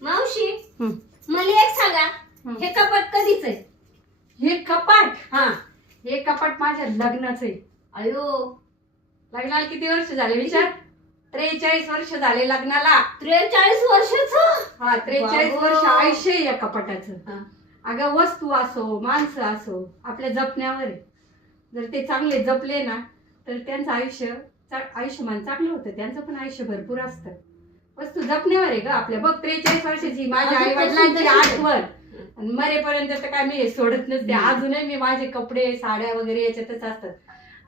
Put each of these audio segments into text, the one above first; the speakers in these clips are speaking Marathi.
मावशी मला एक सांगा, हे कपाट कधीच आहे? हे कपाट हा. हे कपाट माझ्या लग्नाचं आहे. अयो, लग्नाला किती वर्ष झाले विचार? 43 वर्ष झाले लग्नाला. 43 वर्षाचं? हा 43 वर्ष बाबो. आयुष्य आहे या कपाटाचं. हा. अगं वस्तू असो माणसं असो आपल्या जपण्यावर आहे. जर ते चांगले जपले ना तर त्यांचं आयुष्यमान चांगलं होतं. त्यांचं पण आयुष्य भरपूर असतं. वस्तू जपण्यावर आहे ग आपल्या. बघ 43 वर्षाची माझ्या आई वडिलांची आठवण आणि मरेपर्यंत तर काय मी हे सोडत नसते. अजूनही मी माझे कपडे साड्या वगैरे याच्यातच असतात.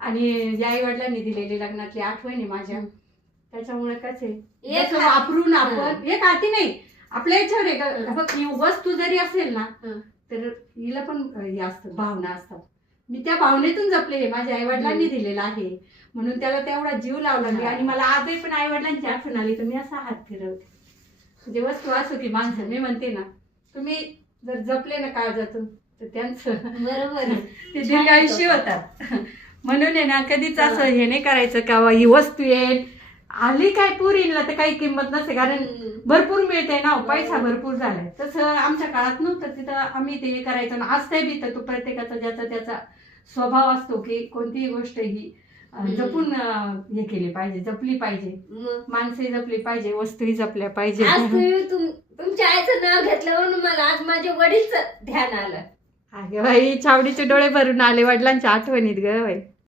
आणि या आई वडिलांनी दिलेली लग्नातली आठवण आहे माझ्या. त्याच्यामुळे कसं आहे जसं वापरून आपण एक हाती नाही आपल्या याच्यावर आहे का. बघ ही वस्तू जरी असेल ना तर हिला पण हे असतं भावना असतात. मी त्या भावनेतून जपले. माझ्या आई वडिलांनी दिलेलं आहे म्हणून त्याला तेवढा जीव लावला मी. आणि मला आजही पण आई वडिलांची आठवण आली तर मी असा हात फिरवते. म्हणजे वस्तू असो की माणसं मी म्हणते ना तुम्ही जर जपले ना काळजातून तर त्यांचं बरोबर ते दीर्घायुष्य होतात. म्हणून आहे ना कधीच असं हे नाही करायचं का ही वस्तू येईल आली काय पुरीला तर काही किंमत नसते. कारण भरपूर मिळते ना पैसा भरपूर झालाय. तसं आमच्या काळात नव्हतं. तिथं आम्ही ते करायचो ना. आज ते बी तर तो प्रत्येकाचा ज्याचा त्याचा स्वभाव असतो की कोणतीही गोष्ट ही जपून हे केली पाहिजे जपली पाहिजे. माणसंही जपली पाहिजे वस्तूही जपल्या पाहिजे. आज तुम्ही तुमच्या आईचं नाव घेतलं म्हणून मला आज माझ्या वडीलच ध्यान आलं. अगे बाई छावडीचे डोळे भरून आले वडिलांच्या आठवणीत ग बाई.